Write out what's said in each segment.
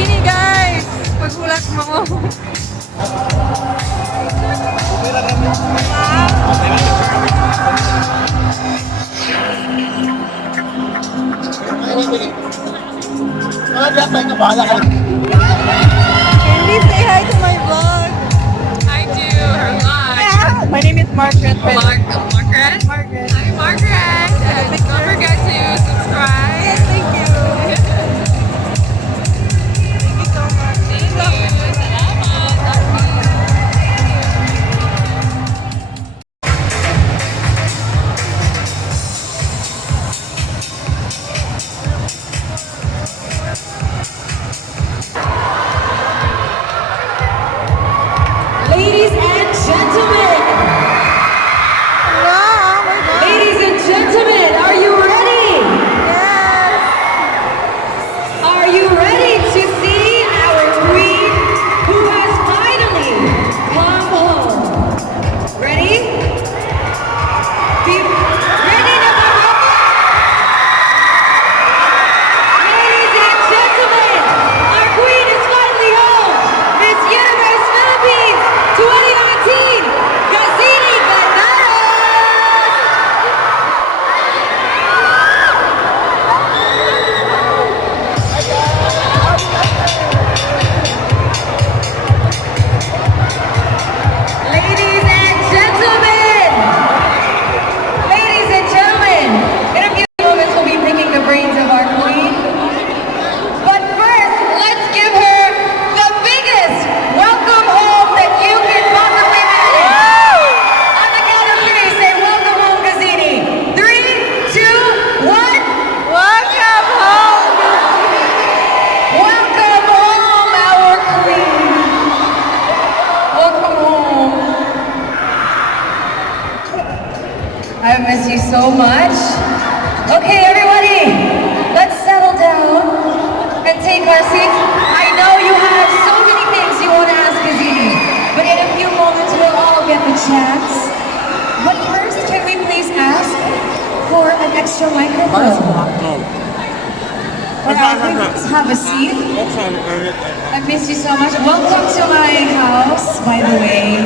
Gazini, guys! Paghulat mo. Can we say hi to my vlog? I do her vlog. My name is Margaret. Margaret? Margaret. Hi, Margaret. And don't forget to subscribe. Yes, thank you. Thank you so much. Thank you. Salamat. Ladies and gentlemen, Wow, oh my God. ladies and gentlemen, are you ready? Yes. Are you ready to see our queen who has finally come home? Ready? Ready na ba ako? Ladies and gentlemen, our queen is finally home. Miss Universe Philippines 2019, Gazini Ganados. Ladies and gentlemen, in a few moments we'll be picking the brains of our queen. But first, let's give her the biggest welcome home that you can possibly imagine. On the count of three, say welcome home, Gazini. 3, 2, 1. Welcome home. Welcome home, our queen. Welcome home. I miss you so much. Okay, everybody, let's settle down and take our seats. I know you have so many things you want to ask Gazini, but in a few moments we'll all get the chance. But first, can we please ask for an extra microphone? Please have a seat. I miss you so much. Welcome to my house, by the way.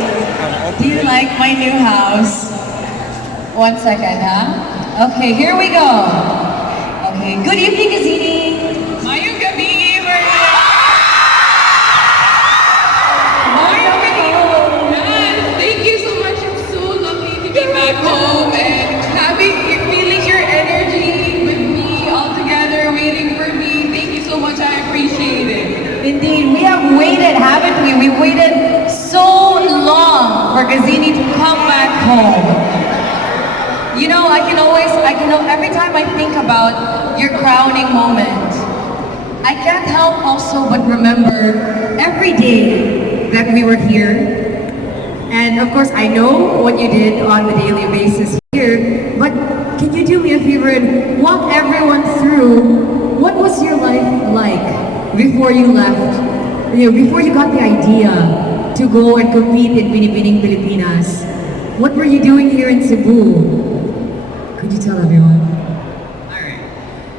Do you like my new house? 1 second, huh? Okay, here we go. Okay, good evening, Gazini. Mayong gabi, Mayong gabi. Yes, thank you so much. It's so lovely to be back home and feeling your energy with me all together, waiting for me. Thank you so much. I appreciate it. Indeed, we have waited, haven't we? We've waited so long for Gazini to come back home. You know, every time I think about your crowning moment, I can't help also but remember every day that we were here. And of course, I know what you did on the daily basis here, but can you do me a favor and walk everyone through what was your life like before you left? Before you got the idea to go and compete in Binibining Pilipinas. What were you doing here in Cebu? Could you tell everyone? Alright.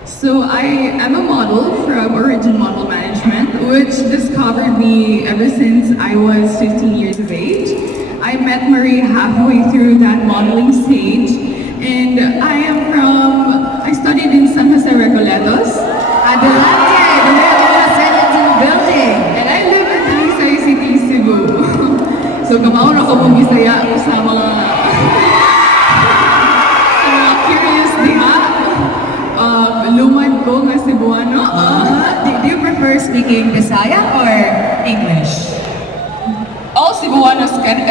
So I am a model from Origin Model Management, which discovered me ever since I was 15 years of age. I met Marie halfway through that modeling stage, and I studied in San Jose Recoletos. Adelante, the Real Senator building. And I live in Seaside City, Cebu. So kamaon ako mong Bisaya sa mga curious diha. Lumad ko nga Cebuano. Do you prefer speaking Bisaya or English? All Cebuanos can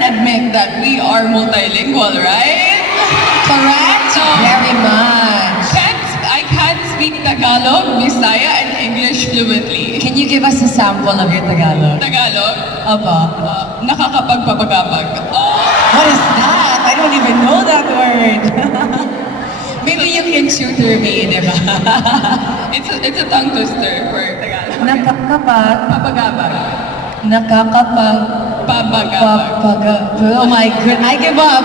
admit that we are multilingual, right? Correct? Very much. I can speak Tagalog, Bisaya, and English fluently. Can you give us a sample of your Tagalog? Tagalog? Opo. Nakakapagpapagabag. What is that? I don't even know that word. Maybe you can tutor me, di ba? It's a tongue twister for Tagalog. Papagabag. Oh my god, I give up.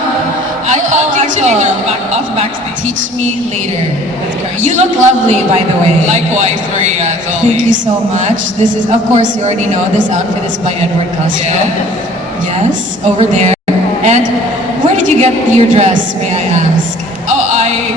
I'll teach you later backstage. Teach me later. That's great. You look lovely, by the way. Likewise, Maria, as always. Thank you you so much. This is, of course, you already know, this outfit is by Edward Castro. Yeah. Yes, over there. And where did you get your dress, may I ask? Oh, I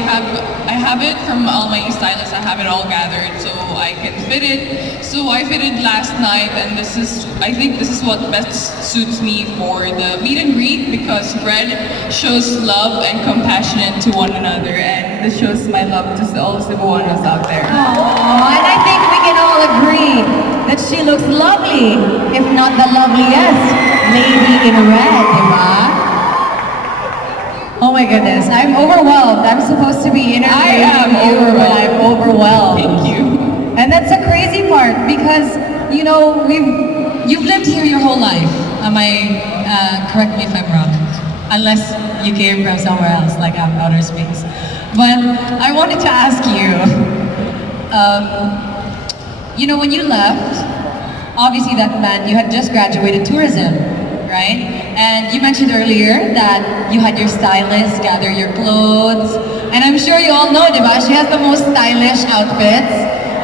have it from all my stylists. I have it all gathered so I can fit it. So I fitted last night, and I think this is what best suits me for the meet and greet, because red shows love and compassion to one another, and this shows my love to all Cebuanos out there. Oh, and I think we can all agree that she looks lovely, if not the loveliest lady in red, diba? Oh my goodness, I'm overwhelmed. I'm supposed to be interviewing I am you, but I'm overwhelmed. Thank you. And that's the crazy part because, you know, you've lived here your whole life. Am I, correct me if I'm wrong, unless you came from somewhere else, like outer space. But I wanted to ask you, you know, when you left, obviously that meant you had just graduated tourism, right? And you mentioned earlier that you had your stylist gather your clothes. And I'm sure you all know, diba? She has the most stylish outfits,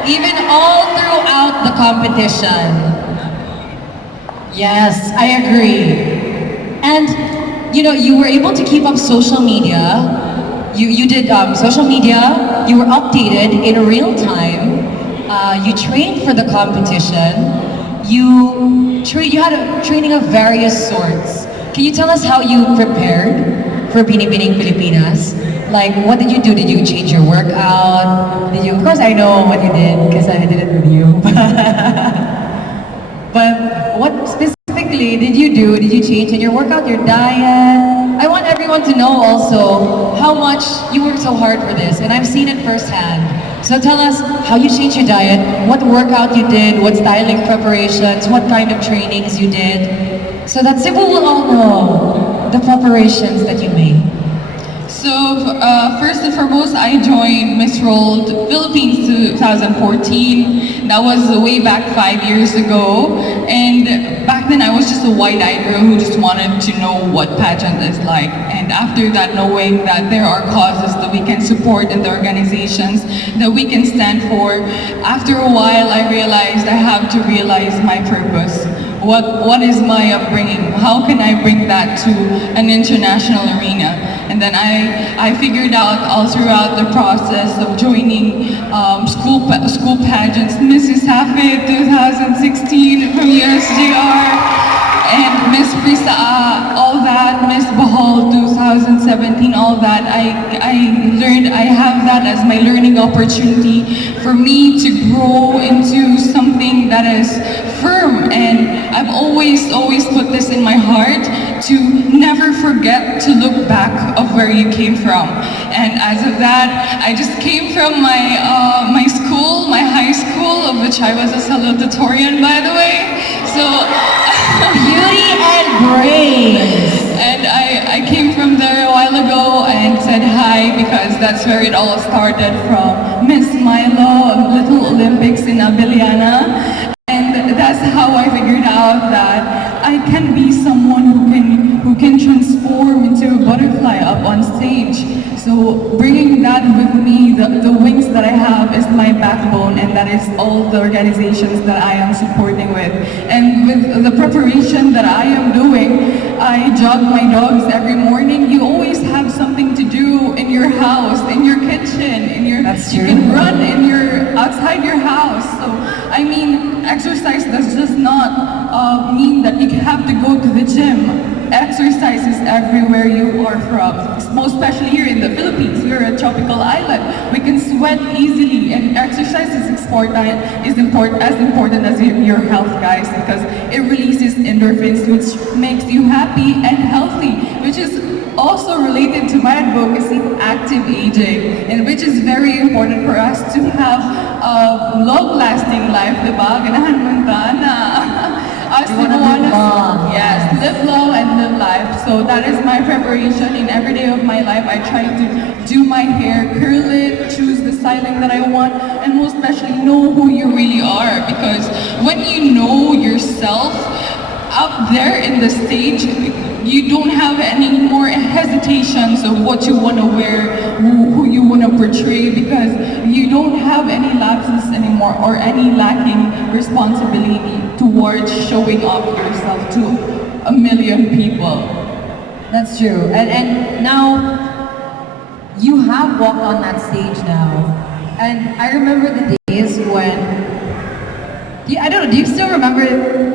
even all throughout the competition. Yes, I agree. And, you know, you were able to keep up social media. You did social media, you were updated in real time. You trained for the competition. You had a training of various sorts. Can you tell us how you prepared for Binibining Pilipinas? Like, what did you do? Did you change your workout? Of course I know what you did because I did it with you. But what specifically did you do? Did you change in your workout, your diet? I want everyone to know also how much you worked so hard for this, and I've seen it firsthand. So tell us how you changed your diet, what workout you did, what styling preparations, what kind of trainings you did, so that Cebu will all know the preparations that you made. So first and foremost, I joined Miss World Philippines 2014. That was way back 5 years ago. And back then I was just a wide-eyed girl who just wanted to know what pageant is like. And after that, knowing that there are causes that we can support in the organizations that we can stand for, after a while I realized I have to realize my purpose. What is my upbringing? How can I bring that to an international arena? And then I figured out all throughout the process of joining school pageants, Mrs. Hafid 2016 from USJR, and Miss Prisaa, all that, Miss Bahal 2017, all that. I learned, I have that as my learning opportunity for me to grow into something that is firm. And I've always put this in my heart to never forget to look back of where you came from. And as of that, I just came from my school, my high school, of which I was a salutatorian, by the way. So Beauty and brains. and I came from there a while ago and said hi because that's where it all started from. Miss Milo, Little Olympics in Abiliana. And that's how I figured out that I can be someone who can transform into a butterfly up on stage. So bringing that with me, the wings that I have is my backbone, and that is all the organizations that I am supporting with. And with the preparation that I am doing, I jog my dogs every morning. You always have something to do in your house, in your kitchen, That's you true. can run outside your house. So I mean, exercise does not mean that you have to go to the gym. Exercise is everywhere you are from, most especially here in the Philippines. We're a tropical island. We can sweat easily, and exercise is as important as your health, guys, because it releases endorphins, which makes you happy and healthy, which is also related to my advocacy, active aging, and which is very important for us to have a long-lasting life, diba? Ganahan man ta na. Us You wanna live long. Yes, live long and live life. So that is my preparation in every day of my life. I try to do my hair, curl it, choose the styling that I want, and most especially know who you really are. Because when you know yourself, up there in the stage, you don't have any more hesitations of what you want to wear, who you want to portray, because you don't have any lapses anymore or any lacking responsibility towards showing off yourself to a million people. That's true. And now you have walked on that stage now. And I remember the days when I don't know, do you still remember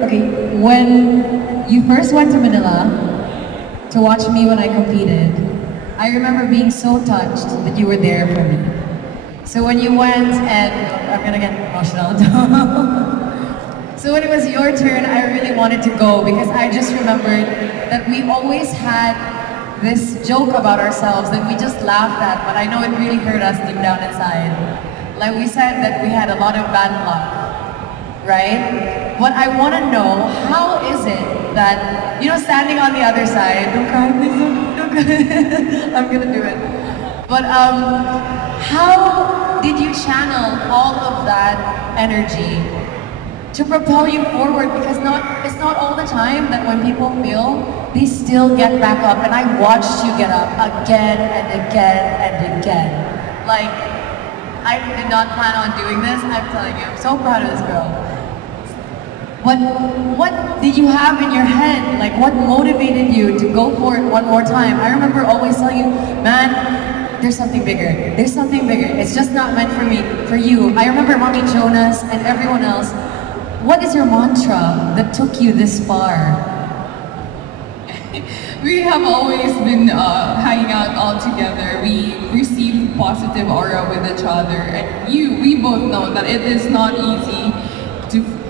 okay, when you first went to Manila to watch me when I competed, I remember being so touched that you were there for me. So when you went and I'm gonna get emotional. So when it was your turn, I really wanted to go because I just remembered that we always had this joke about ourselves that we just laughed at, but I know it really hurt us deep down inside. Like we said that we had a lot of bad luck, right? But I want to know, how is it that, standing on the other side, don't cry, please don't cry. I'm gonna do it. But how did you channel all of that energy to propel you forward? Because it's not all the time that when people fail, they still get back up. And I watched you get up again and again and again. Like, I did not plan on doing this. I'm telling you, I'm so proud of this girl. What did you have in your head? Like, what motivated you to go for it one more time? I remember always telling you, man, there's something bigger. There's something bigger. It's just not meant for me, for you. I remember Mommy Jonas and everyone else. What is your mantra that took you this far? We have always been hanging out all together. We receive positive aura with each other, and we both know that it is not easy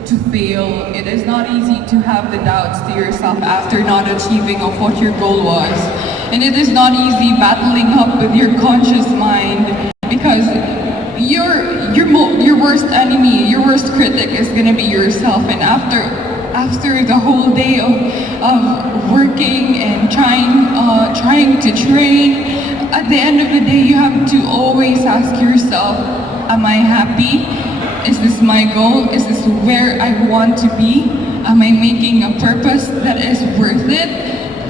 to fail. It is not easy to have the doubts to yourself after not achieving of what your goal was, and it is not easy battling up with your conscious mind because your worst enemy, your worst critic is gonna be yourself, and after the whole day of working and trying to train, at the end of the day, you have to always ask yourself, am I happy? Is this my goal? Is this where I want to be? Am I making a purpose that is worth it?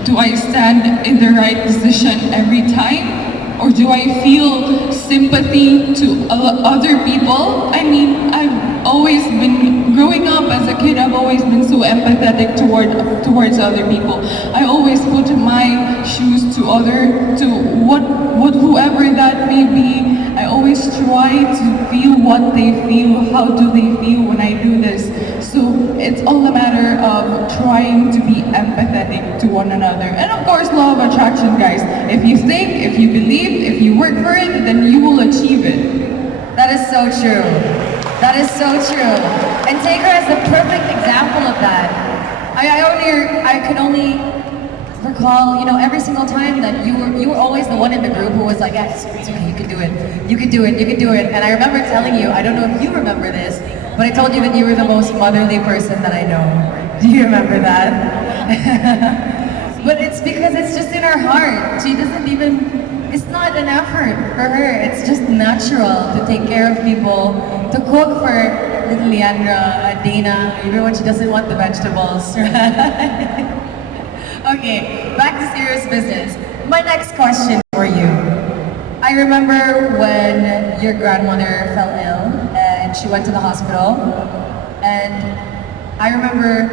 Do I stand in the right position every time? Or do I feel sympathy to other people? I mean, I've always been, growing up as a kid, I've always been so empathetic towards other people. I always put my shoes to whoever that may be. I always try to feel what they feel, how do they feel when I do this. So it's all a matter of trying to be empathetic to one another. And of course, law of attraction, guys. If you think, if you believe, if you work for it, then you will achieve it. That is so true. That is so true. And take her as the perfect example of that. I could only recall, every single time that you were always the one in the group who was like, yeah, it's okay, you can do it. You can do it, you can do it. And I remember telling you, I don't know if you remember this, but I told you that you were the most motherly person that I know. Do you remember that? But it's because it's just in her heart. She doesn't even, it's not an effort for her. It's just natural to take care of people, to cook for little Leandra, Dana, even when she doesn't want the vegetables, right? Okay, back to serious business. My next question for you. I remember when your grandmother fell ill and she went to the hospital, and I remember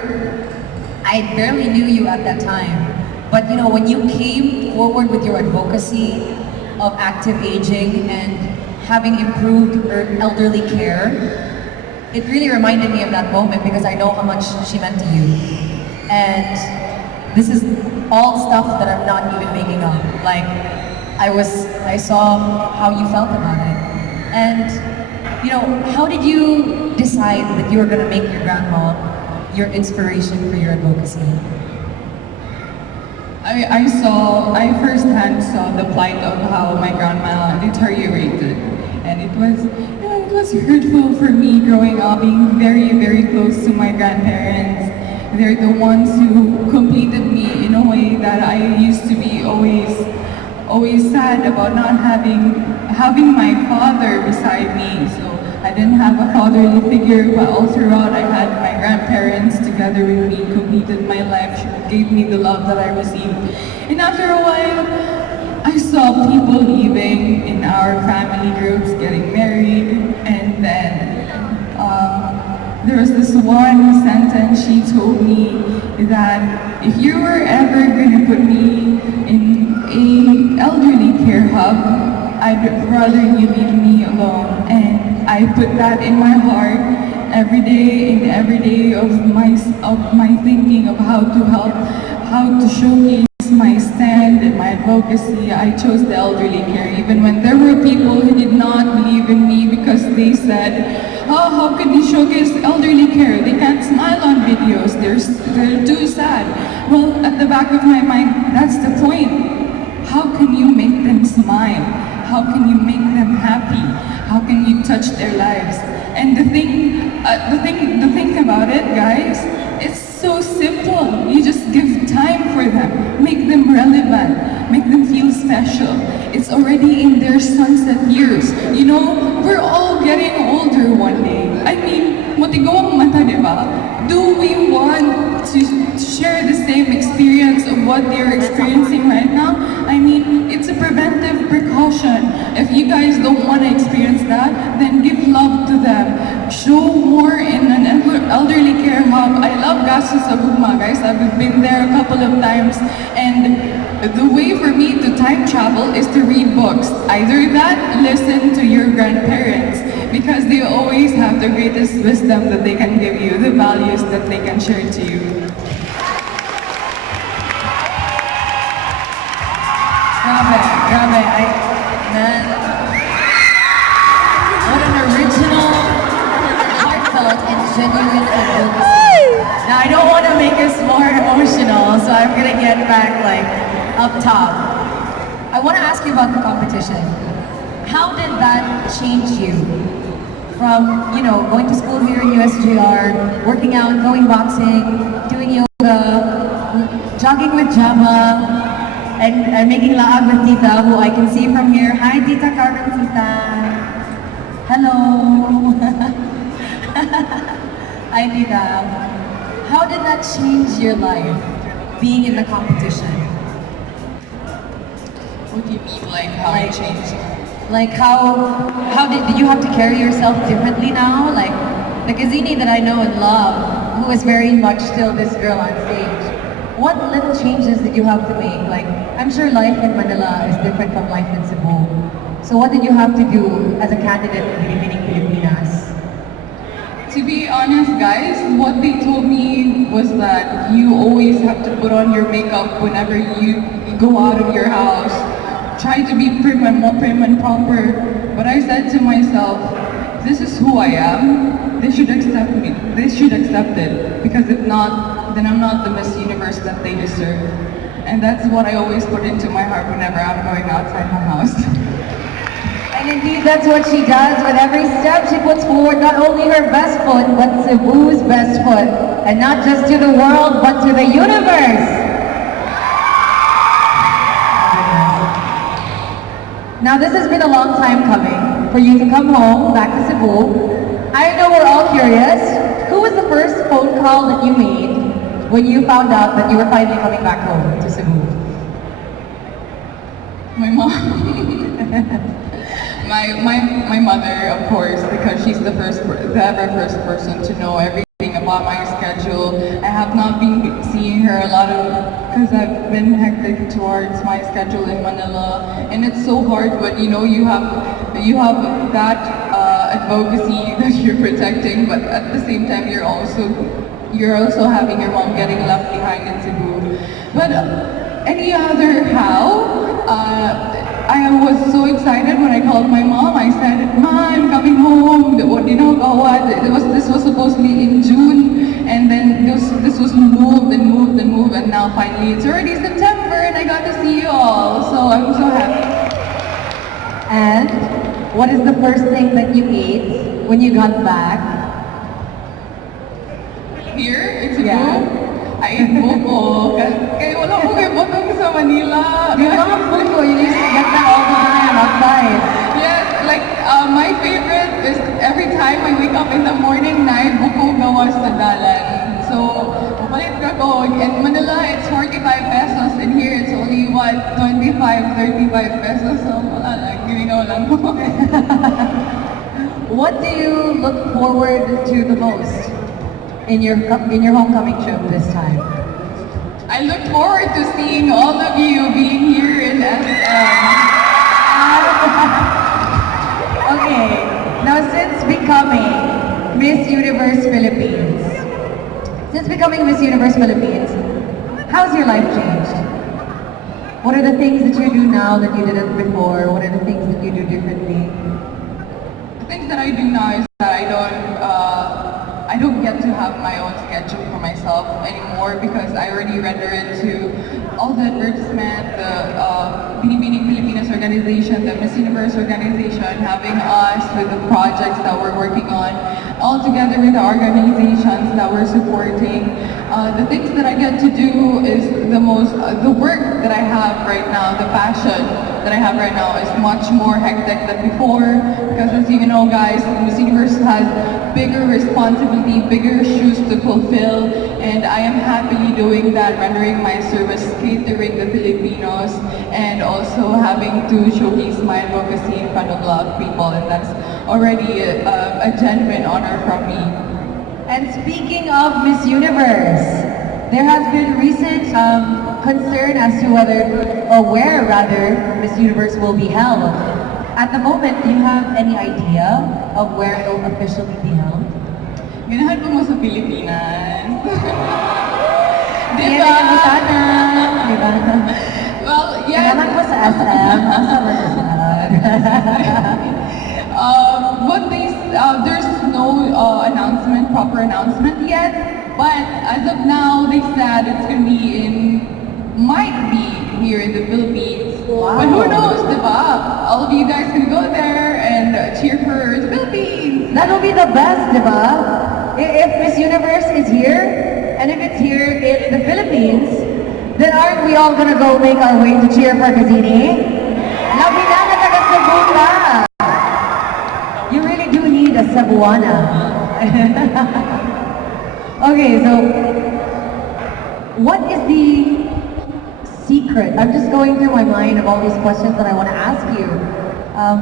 I barely knew you at that time, but when you came forward with your advocacy of active aging and having improved elderly care, it really reminded me of that moment because I know how much she meant to you. And this is all stuff that I'm not even making up. Like, I saw how you felt about it. And, how did you decide that you were gonna make your grandma your inspiration for your advocacy? I firsthand saw the plight of how my grandma deteriorated. And it was hurtful for me growing up, being very, very close to my grandparents. They're the ones who completed me in a way that I used to be always sad about not having my father beside me. So I didn't have a fatherly figure, but all throughout I had my grandparents parents together with me completed my life, gave me the love that I received. And after a while, I saw people leaving in our family groups, getting married, and then there was this one sentence she told me that if you were ever going to put me in a elderly care hub, I'd rather you leave me alone. And I put that in my heart every day of my thinking of how to help, how to showcase my stand and my advocacy. I chose the elderly care even when there were people who did not believe in me because they said, oh, how could you showcase elderly care? They can't smile on videos, they're too sad. Well, at the back of my mind, that's the point. How can you make them smile? How can you make them happy? How can you touch their lives? And the thing about it, guys, it's so simple. You just give time for them, make them relevant, make them feel special. It's already in their sunset years. You know, we're all getting older one day. I mean, motigawang mata, diba? Do we want to share the same experience of what they're experiencing right now? I mean, it's a preventive precaution. If you guys don't want to experience that, then give love to them. Show more in an elderly care hub. I love Gastos Aguma, guys. I've been there a couple of times. And the way for me to time travel is to read books. Either that, listen to your grandparents, because they always have the greatest wisdom that they can give you, the values that they can share to you. Grabe, man, what an original, heartfelt, and genuine advocacy. Now, I don't want to make us more emotional, so I'm going to get back, up top. I want to ask you about the competition. How did that change you? From, going to school here in USGR, working out, going boxing, doing yoga, jogging with Java, and making laag with Tita, who I can see from here. Hi, Tita Carmen Tita. Hello. Hi, Tita. How did that change your life, being in the competition? What do you mean, how it changed? How did you have to carry yourself differently now? The Gazini that I know and love, who is very much still this girl on stage. What little changes did you have to make? I'm sure life in Manila is different from life in Cebu. So what did you have to do as a candidate in Binibining Pilipinas? To be honest, guys, what they told me was that you always have to put on your makeup whenever you go out of your house. Try to be prim and proper. But I said to myself, this is who I am. They should accept me. They should accept it. Because if not, then I'm not the Miss Universe that they deserve. And that's what I always put into my heart whenever I'm going outside my house. And indeed, that's what she does. With every step, she puts forward not only her best foot, but Cebu's best foot. And not just to the world, but to the universe. Now, this has been a long time coming for you to come home, back to Cebu. I know we're all curious. Who was the first phone call that you made when you found out that you were finally coming back home to Cebu? My mom. my mother, of course, because she's the first person to know everything about my schedule. I have not been seeing her a lot because I've been hectic towards my schedule in Manila, and it's so hard when you have that advocacy that you're protecting, but at the same time you're also having your mom getting left behind in Cebu. But any other how? I was so excited when I called my mom. I said, "Ma, I'm coming home." This was supposed to be in June, and then this was moved, and now finally it's already September, and I got to see you all. So I'm so happy. And what is the first thing that you ate when you got back? Here in Cebu? Yeah. I ate buko. Kaya wala ko kayo butong sa Manila. You love buko. You used to get that all the time outside. Yes, my favorite is every time I wake up in the morning, na buko gawas sa dalan. 35 pesos, so wala lang, ginagawa lang ko. What do you look forward to the most in your homecoming show this time? I look forward to seeing all of you being here in SM. Okay, now since becoming Miss Universe Philippines, how's your life changed? What are the things that you do now that you didn't before? What are the things that you do differently? The things that I do now is that I don't get to have my own schedule for myself anymore because I already render it to all the advertisement, the Binibining Pilipinas organization, the Miss Universe organization, having us with the projects that we're working on, all together with the organizations that we're supporting. The things that I get to do is the work that I have right now, the passion that I have right now is much more hectic than before because as you know guys, Miss Universe has bigger responsibility, bigger shoes to fulfill, and I am happily doing that, rendering my service, catering the Filipinos, and also having to showcase my advocacy in front of a lot of people, and that's already a genuine honor from me. And speaking of Miss Universe, there has been recent concern as to where Miss Universe will be held. At the moment, do you have any idea of where it will officially be held? Ganahan po mo sa Pilipinas. Yan Diba? ang sana, di ba? Well, yeah. Ganahan ko sa SM, asa ba na sila? But there's no proper announcement yet. But as of now, they said it's gonna be might be here in the Philippines. Wow. But who knows, diba? All of you guys can go there and cheer for the Philippines. That will be the best, diba? If Miss Universe is here, and if it's here in the Philippines, then aren't we all gonna go make our way to cheer for Gazini? Labi na na taga Cebu ka! You really do need a Cebuana. Okay, so what is the secret? I'm just going through my mind of all these questions that I want to ask you.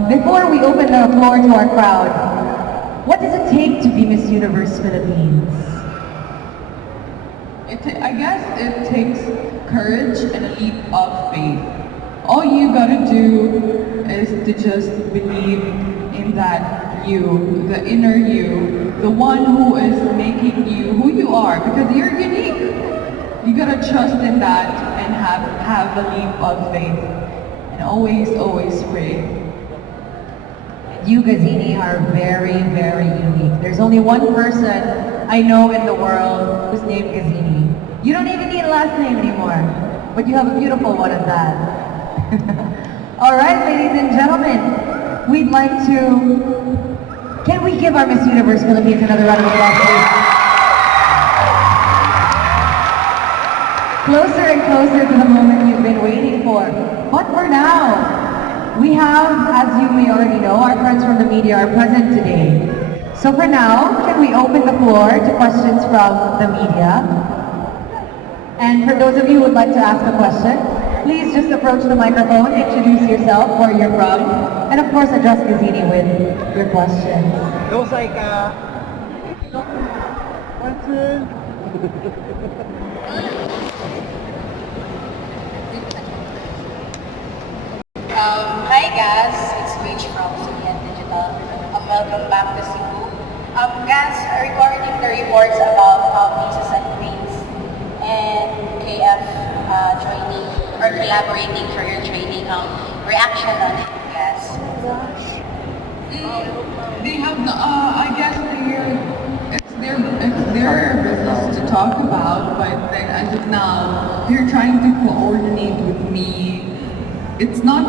Before we open the floor to our crowd, what does it take to be Miss Universe Philippines? I guess it takes courage and a leap of faith. All you gotta do is to just believe in that you, the inner you, the one who is making you who you are, because you're unique. You gotta trust in that and have a leap of faith. And always, always pray. You, Gazini, are very, very unique. There's only one person I know in the world who's named Gazini. You don't even need a last name anymore, but you have a beautiful one at that. All right, ladies and gentlemen, we'd like to... Can we give our Miss Universe Philippines another round of applause, please? Closer and closer to the moment you've been waiting for. But for now, we have, as you may already know, our friends from the media are present today. So for now, can we open the floor to questions from the media? And for those of you who would like to ask a question, please just approach the microphone, introduce yourself, where you're from, and of course address Gazini with your questions. It was like, Hi guys, it's Paige from City Digital. Welcome back to Cebu. Guys, regarding the reports about Mrs. and Queens and KF joining or collaborating for your training, reaction on it, guys. They have, I guess it's their business to talk about, but then as of now, they're trying to coordinate with me. It's not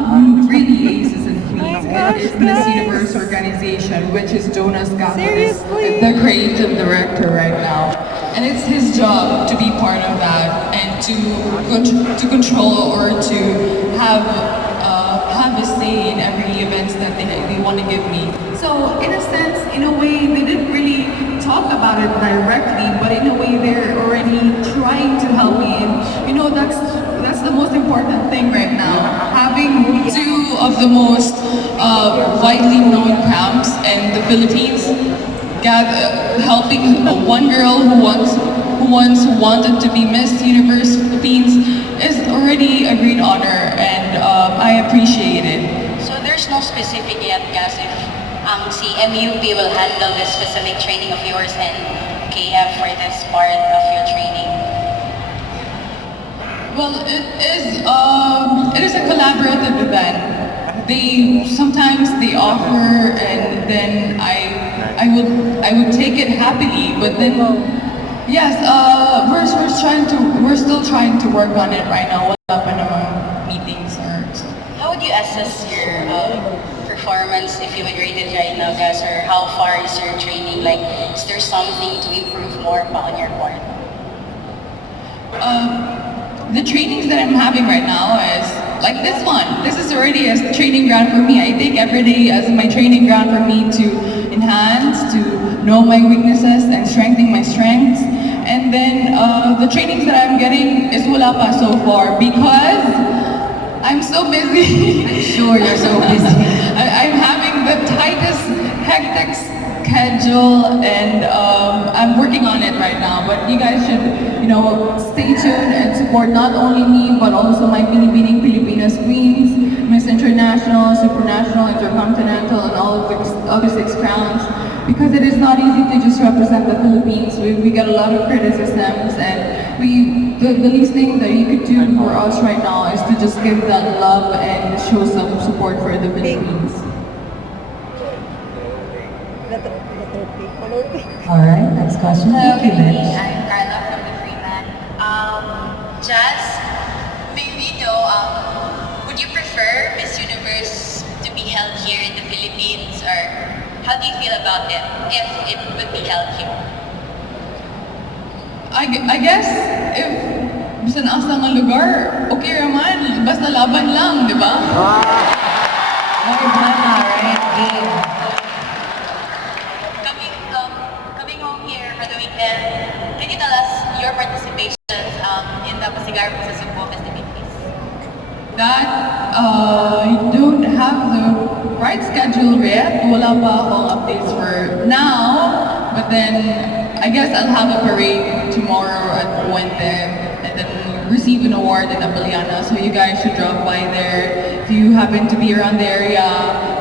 really Aces and Queens, it's Miss Universe organization, which is Jonas Ganados, the creative director right now. And it's his job to be part of that and to control or to have a say in every event that they want to give me. So in a sense, in a way, they didn't really talk about it directly, but in a way they're already trying to help me. And you know, that's the most important thing right now. Having of the most widely known camps in the Philippines, helping one girl who once wanted to be Miss Universe Philippines is already a great honor, and I appreciate it. So there's no specific yet, guys, if CMUP will handle this specific training of yours and KF for this part of your training? Well, it is a collaborative event. Sometimes they offer, and then I would take it happily. But then, yes, we're still trying to work on it right now. Wala pa namang meetings or so. How would you assess your performance if you would rate it right now, guys? Or how far is your training? Like, is there something to improve more pa on your part? The trainings that I'm having right now is like this one. This is already a training ground for me. I take every day as my training ground for me to enhance, to know my weaknesses and strengthen my strengths. And then the trainings that I'm getting is wala pa so far because I'm so busy. I'm sure you're so busy. I'm having the tightest, hectic schedule, and I'm working on it right now. But you guys should, stay tuned and support not only me, but also my Binibining Pilipinas Queens, Miss International, Supranational, Intercontinental, and all of the other 6 crowns. Because it is not easy to just represent the Philippines. We get a lot of criticisms, and the least thing that you could do for us right now is to just give that love and show some support for the Philippines. All right, next question. Hello, Thank you, good Mitch. evening. I'm Carla from the Freeman. Jazz, may we know, would you prefer Miss Universe to be held here in the Philippines, or how do you feel about it if it would be held here? I guess if sa asa nga lugar, okay raman, basta laban lang, di ba? More drama, right? Game. Coming home here for the weekend, can you tell us your participation in the Pasigar sa Cebu festivities? That I don't have the right schedule yet. Wala pa akong updates for now. But then I guess I'll have a parade tomorrow at Puente and then receive an award in Abeliana. So you guys should drop by there. If you happen to be around the area,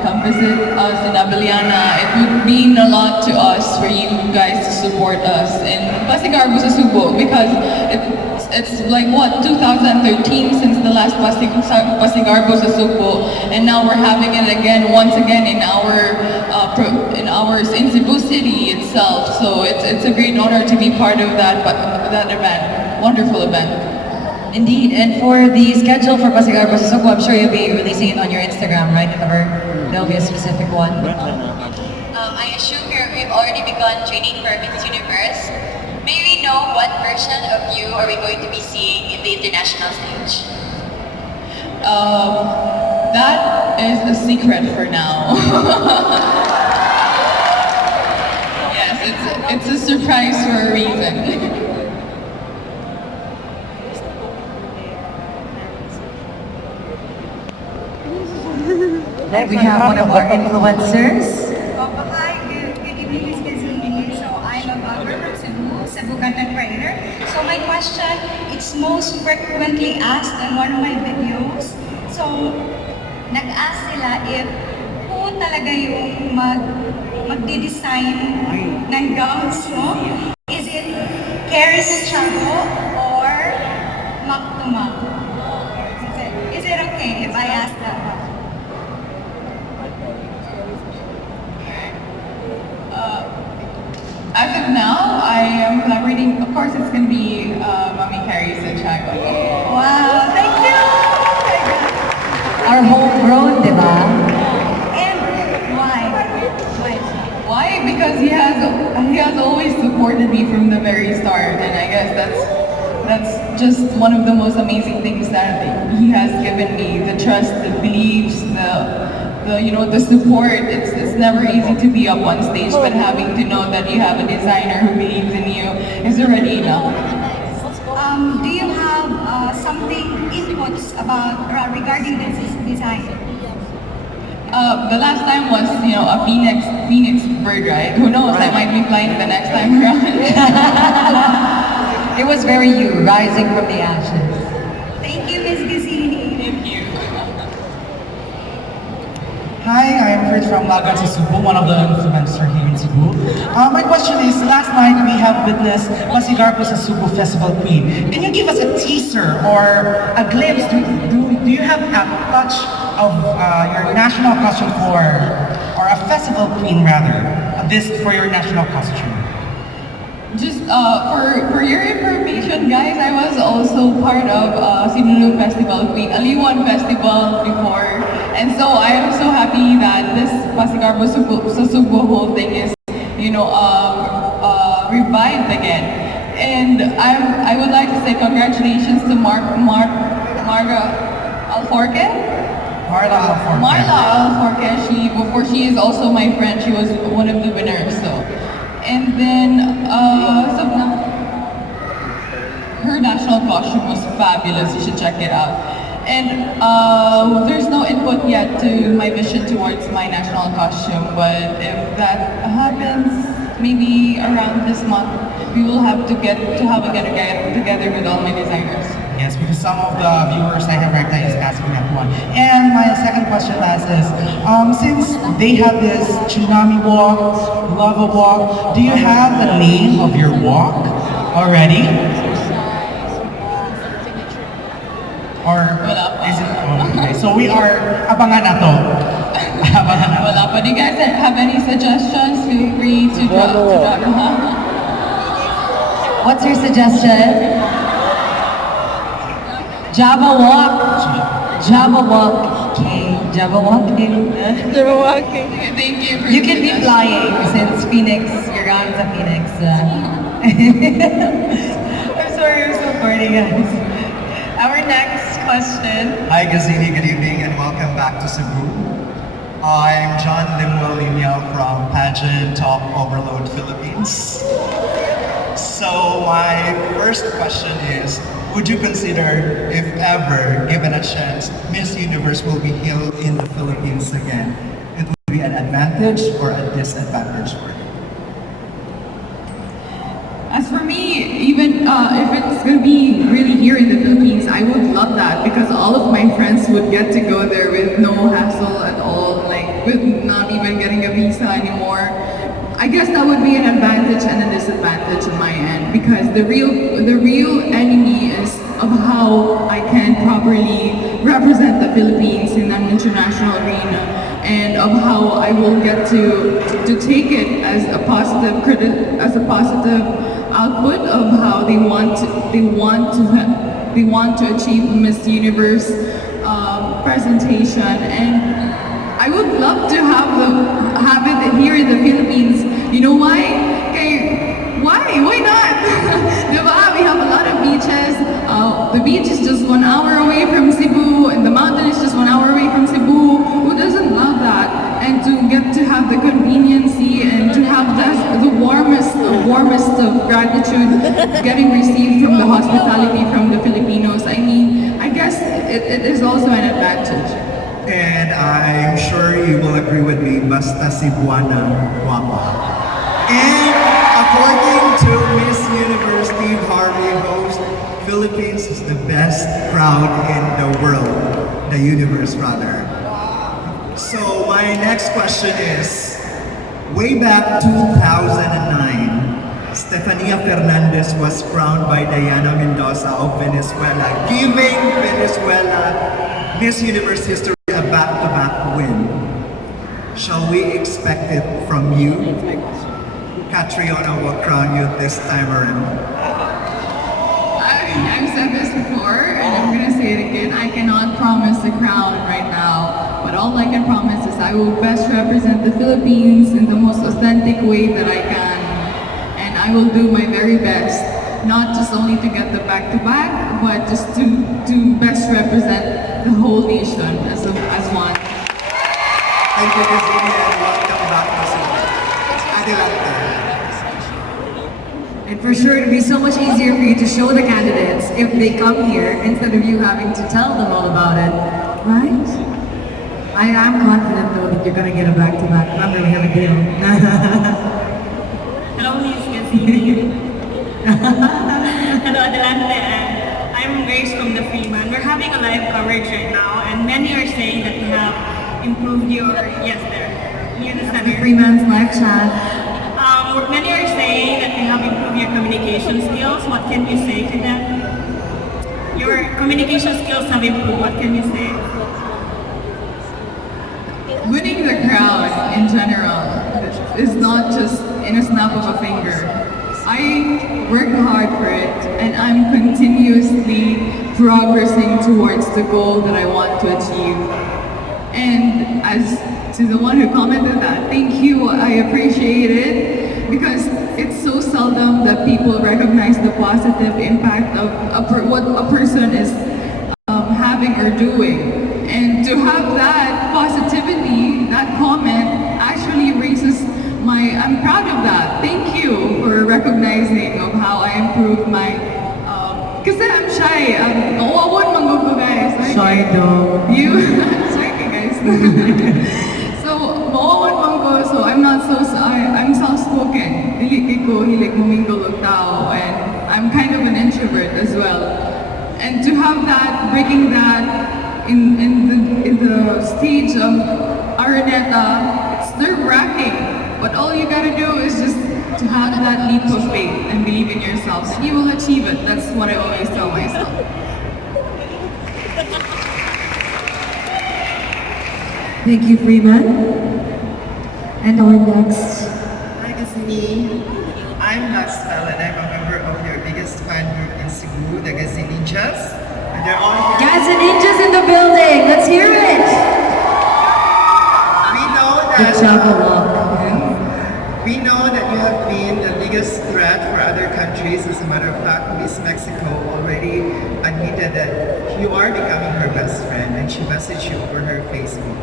come visit us in Abeliana. It would mean a lot to us for you guys to support us in Pasigarbo sa Cebu because it's like what, 2013 since the last Pasigarbo sa Cebu, and now we're having it again once again in in Cebu City itself. So it's a great honor to be part of that event. Wonderful event. Indeed, and for the schedule for Pasigarbo sa Cebu, I'm sure you'll be releasing it on your Instagram, right? If ever there'll be a specific one. I assume you've already begun training for Miss Universe. May we know what version of you are we going to be seeing in the international stage? That is a secret for now. Yes, it's a surprise for a reason. We have one of our influencers. Hi, good evening, Ms. Gazini. So I'm a blogger from Cebu content creator. So my question, it's most frequently asked in one of my videos. So, nag-ask sila if who talaga yung magde-design ng gowns mo. Is it Carrie Santiago or Mac to Mac? Is it okay if I ask that? As of now, I am collaborating. Of course, it's going to be Mommy Carrie Santiago. Wow, thank you! Our homegrown, di ba? And why? Why? Because he has always supported me from the very start, and I guess that's just one of the most amazing things that he has given me. The trust, the beliefs, the support. It's never easy to be up on stage, but having to know that you have a designer who believes in you is already enough. Do you have something inputs about regarding this design? The last time was, a phoenix bird, right? Who knows? I might be flying the next time around. It was very you, rising from the ashes. Thank you, Ms. Gazini. Thank you. Hi, I'm Fritz from Lagos, Cebu, one of the influencers here in Cebu. My question is, last night we have witnessed Masigarpo's Cebu Festival Queen. Can you give us a teaser or a glimpse? Do you have a touch of your national costume or a festival queen rather, this for your national costume? Just for your information, guys, I was also part of Sinulog Festival Queen, Aliwan Festival before, and so I am so happy that this Pasigarbo sa Cebu whole thing is, revived again. And I would like to say congratulations to Marga Alforque. Marla Alforque. She is also my friend. She was one of the winners. So. And then, her national costume was fabulous. You should check it out. And there's no input yet to my vision towards my national costume, but if that happens, maybe around this month, we will have to have a get together with all my designers. Yes, because some of the viewers I have right now is asking that one. And my second question last is, since they have this tsunami walk, lava walk, do you have the name of your walk already? Or is it? Okay, so we are abangan na to. Abangan na. Wala pa. Do you guys have any suggestions? Feel free to drop. What's your suggestion? Java walk. Java walk. Okay. Java walking. They're walking. Thank you. You can be flying since Phoenix. You're going to Phoenix. I'm sorry, I'm so corny, guys. Our next question. Hi Gazini, good evening and welcome back to Cebu. I'm John Limuel Linyao from Pageant Top Overload Philippines. So my first question is, would you consider, if ever given a chance, Miss Universe will be held in the Philippines again? It will be an advantage or a disadvantage for you? As for me, even if it's going to be really here in the Philippines, I would love that because all of my friends would get to go there with no hassle at all, like with not even getting a visa anymore. I guess that would be an advantage and a disadvantage on my end because the real enemy is of how I can properly represent the Philippines in an international arena and of how I will get to take it as a positive output of how they want to achieve Miss Universe presentation, and I would love to have it here in the Philippines. You know why? Okay, why not? Diba? We have a lot of beaches. The beach is just 1 hour away from Cebu, and the mountain is just 1 hour away from Cebu. Who doesn't love that? And to get to have the conveniency and to have the warmest of gratitude getting received from the hospitality from the Filipinos. I mean, I guess it is also an advantage. And I'm sure you will agree with me, basta Cebuana guapa. And according to Miss Universe Steve Harvey host, Philippines is the best crowd in the world, the universe rather. So my next question is, way back 2009, Stefania Fernandez was crowned by Diana Mendoza of Venezuela, giving Venezuela Miss Universe history a back-to-back win. Shall we expect it from you? Catriona will crown you this time around. I've said this before, and I'm gonna say it again. I cannot promise a crown right now, but all I can promise is I will best represent the Philippines in the most authentic way that I can, and I will do my very best, not just only to get the back-to-back, but just to best represent the whole nation as one. Thank you, Gazini, and welcome back to Cebu. Adelante. And for sure, it'd be so much easier for you to show the candidates if they come here instead of you having to tell them all about it, right? I am confident though that you're gonna get a back-to-back. Remember, we have a deal. Hello, Miss Gazini. Hello, Adelante. And I'm Grace from the Freeman. We're having a live coverage right now, and many are saying that you have improved your, yes, there. You understand? The Freeman's live chat. Many are saying that you have improved your communication skills. What can you say to them? Your communication skills have improved. What can you say? Winning the crowd in general is not just in a snap of a finger. I work hard for it and I'm continuously progressing towards the goal that I want to achieve. And as to the one who commented that, thank you, I appreciate it because it's so seldom that people recognize the positive impact of what a person is having or doing. And to have that positivity, that comment, actually raises I'm proud of that. Thank you for recognizing of how I improved my, kasi I'm shy. Nawawon mangugo guys. Shy though. Shy ka guys. So, nawawon mango, so I'm not so, I'm soft-spoken. Hilig ko, hilig mumingle og tao, and I'm kind of an introvert as well. And to have that, breaking that in the stage of Araneta, it's nerve-wracking. But all you gotta do is just to have that leap of faith and believe in yourself, and you will achieve it. That's what I always tell myself. Thank you, Freeman. And our next. Hi, Gazini. I'm Laswell, and I'm a member of your biggest fan group in Cebu, the Gazini Ganados. And they're all here. Gazini in the building. Let's hear it. We know Good job, that Alok. we know that you have been the biggest threat for other countries. As a matter of fact, Miss Mexico already admitted that you are becoming her best friend, and she messaged you over her Facebook.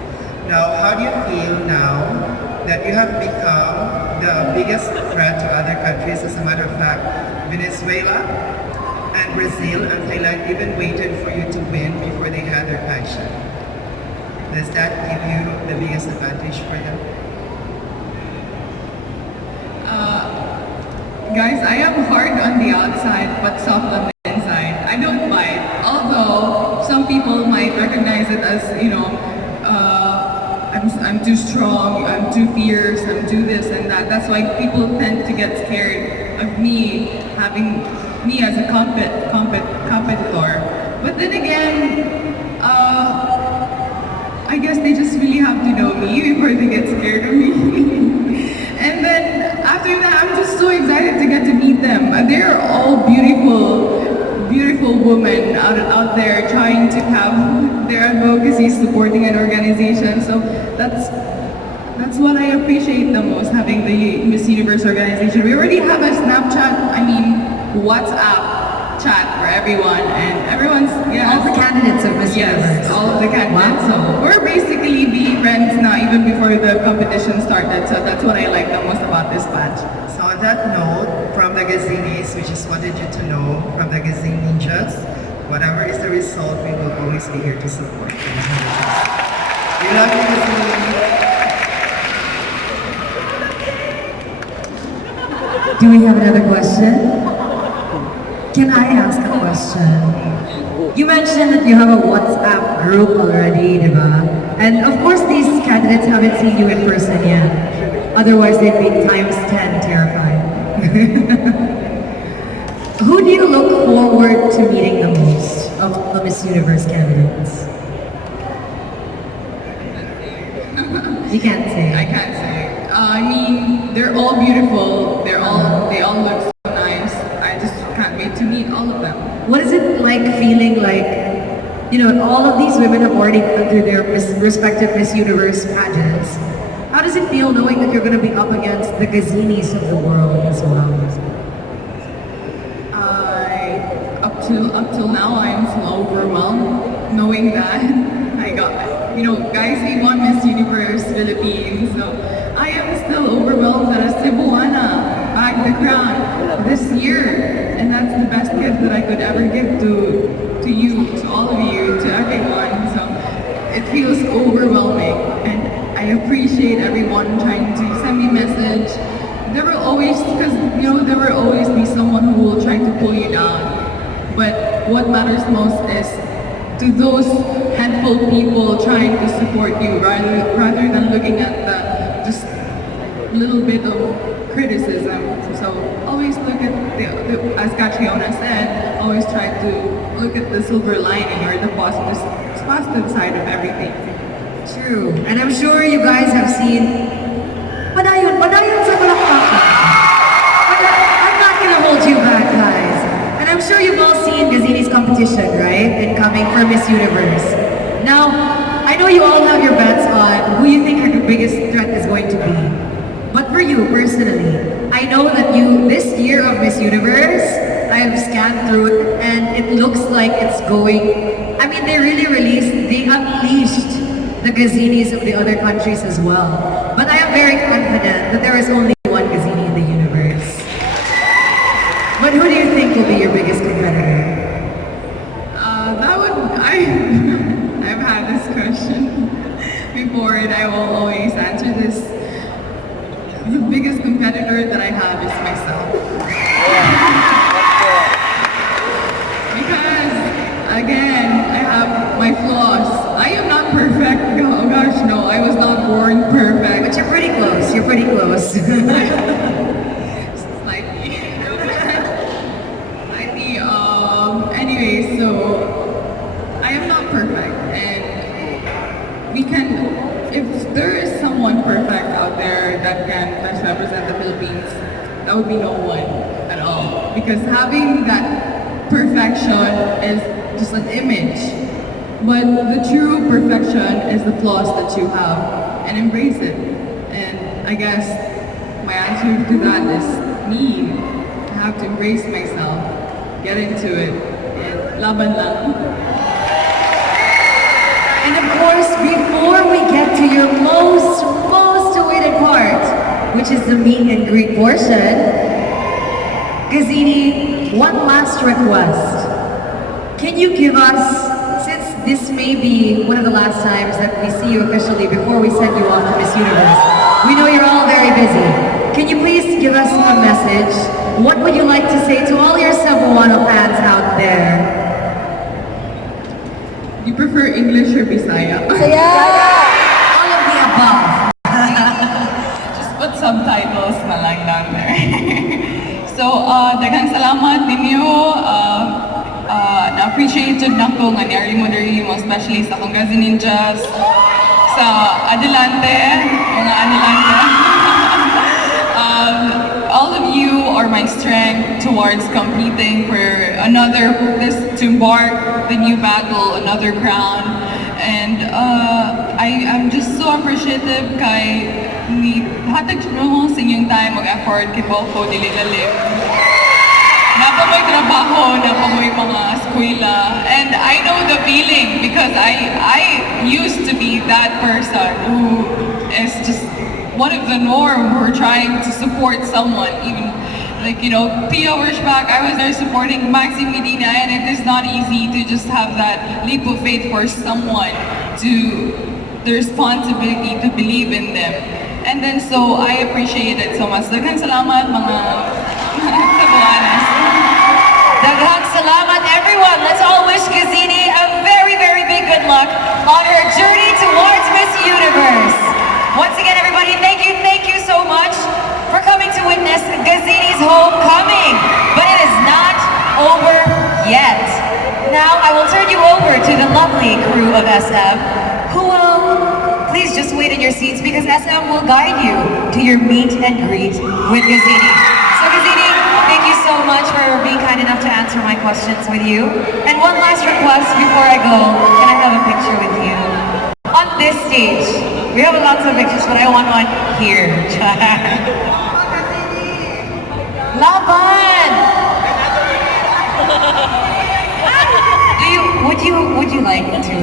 Now, how do you feel now that you have become the biggest threat to other countries? As a matter of fact, Venezuela and Brazil and Thailand even waited for you to win before they had their pageant. Does that give you the biggest advantage for them? Guys, I am hard on the outside but soft on the inside. I don't bite. Although some people might recognize it as, I'm too strong, I'm too fierce, I'm too this and that. That's why people tend to get scared of me having me as a competitor. But then again, I guess they just really have to know me before they get scared of me. And then after that, I'm just so excited to get to meet them. They're all beautiful women out there trying to have their advocacy supporting an organization. So that's what I appreciate the most, having the Miss Universe organization. We already have a Snapchat, WhatsApp chat for everyone, and everyone's, All the candidates of Miss Universe. Yes, all of the candidates. Wow. So we're basically be friends now, even before the competition started. So that's what I like the most about this batch. So on that note, from the Gazinis, we just wanted you to know, from the Gazini Ninjas, whatever is the result, we will always be here to support. We love you, Gazini. Do we have another question? Can I ask a question? You mentioned that you have a WhatsApp group already, diba? And of course, these candidates haven't seen you in person yet. Otherwise, they'd be times 10 terrified. Who do you look forward to meeting the most of the Miss Universe candidates? You can't say. I can't say. I mean, they're all beautiful. They all look so nice. I just can't wait to meet all of them. What is it like feeling like, all of these women have already gone through their respective Miss Universe pageants. How does it feel knowing that you're going to be up against the Gazinis of the world as well? Up till now, I'm still overwhelmed knowing that I got, guys, we won Miss Universe Philippines. So I am still overwhelmed that a Cebuana bagged the crown this year, and that's the best gift that I could ever give to you, to all of you, to everyone. So it feels overwhelming. And I appreciate everyone trying to send me message. There will always, because there will always be someone who will try to pull you down. But what matters most is to those handful of people trying to support you rather than looking at the just little bit of criticism. So always look at as Catriona said, always try to look at the silver lining or the positive side of everything. True. And I'm sure you guys have seen Padayon sa Malakpakan. But I'm not gonna hold you back, guys. And I'm sure you've all seen Gazini's competition, right? And coming for Miss Universe. Now, I know you all have your bets on who you think your biggest threat is going to be. But for you, personally, I know that this year of Miss Universe, I've scanned through it and it looks like it's going, I mean, they unleashed the Gazinis of the other countries as well. But I am very confident that there is only one Gazini in the universe. But who do you think will be your biggest competitor? I've had this question before and I will always answer this. The biggest competitor that I have is myself. Because, again, I have my flaws. I am not perfect. Oh gosh, no, I was not born perfect. But you're pretty close. You're pretty close. Slightly. Anyway, so I am not perfect, and if there is someone perfect out there that can represent the Philippines, that would be no one at all. Because having that perfection is just an image. But the true perfection is the flaws that you have, and embrace it. And I guess my answer to that is me. I have to embrace myself, get into it, and laban lang. And of course, before we get to your most awaited part, which is the meet and greet portion, Gazini, one last request. Can you give us, since this may be one of the last times that we see you officially before we send you off to Miss Universe, we know you're all very busy. Can you please give us a message? What would you like to say to all your Cebuano fans out there? You prefer English or Bisaya? All of the above. Just put subtitles na lang down there. So, daghang salamat ninyo. Na-appreciate jud nako nga niari mo diri mo, especially sa akong Gazini Ninjas, sa Adelante, mga Adelante. All of you are my strength towards competing for to embark the new battle, another crown. And I'm just so appreciative kay hatag mo sa inyong time, mag-effort, kibaw ko, dili-lalim. Napamoy trabaho, napamoy mga eskwela. And I know the feeling because I used to be that person who is just one of the norm who are trying to support someone. Even like, 3 hours back, I was there supporting Maxi Medina, and it is not easy to just have that leap of faith for someone the responsibility to believe in them. And then so I appreciate it so much. Daghang salamat mga Cebuanos. Daghang salamat, everyone. Let's all wish Gazini a very, very big good luck on her journey towards Miss Universe. Once again, everybody, thank you so much for coming to witness Gazini's homecoming. But it is not over yet. Now, I will turn you over to the lovely crew of SM, who will please just wait in your seats because SM will guide you to your meet and greet with Gazini. So Gazini, thank you so much for being kind enough to answer my questions with you. And one last request before I go, can I have a picture with you? On this stage, we have lots of pictures, but I want one here. Laban! Would you like to?